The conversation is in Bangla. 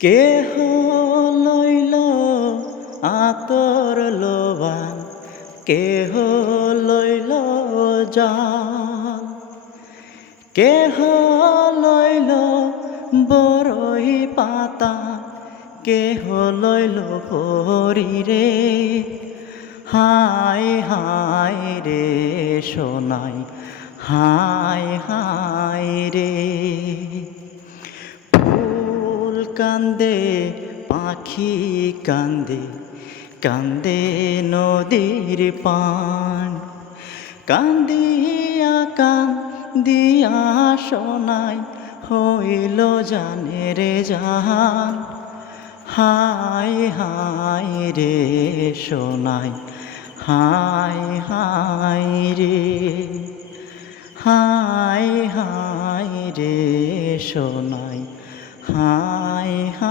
কেহ লইল আতর লোবান, কেহ লইল জান, কেহ লইল বরই পাতা, কেহ লইল হরিরে। হায় হায় রে সোনাই, হায় হায় রে। ফুল কান্দে পাখি কান্দে, কান্দে নদীর পান, কান্দিয়া কান্দিয়া সোনাই হইল জানে রে জান। হায় হায় রে সোনাই, হায় হায় রে, হায় হায় রে সোনাই, হায় হায়।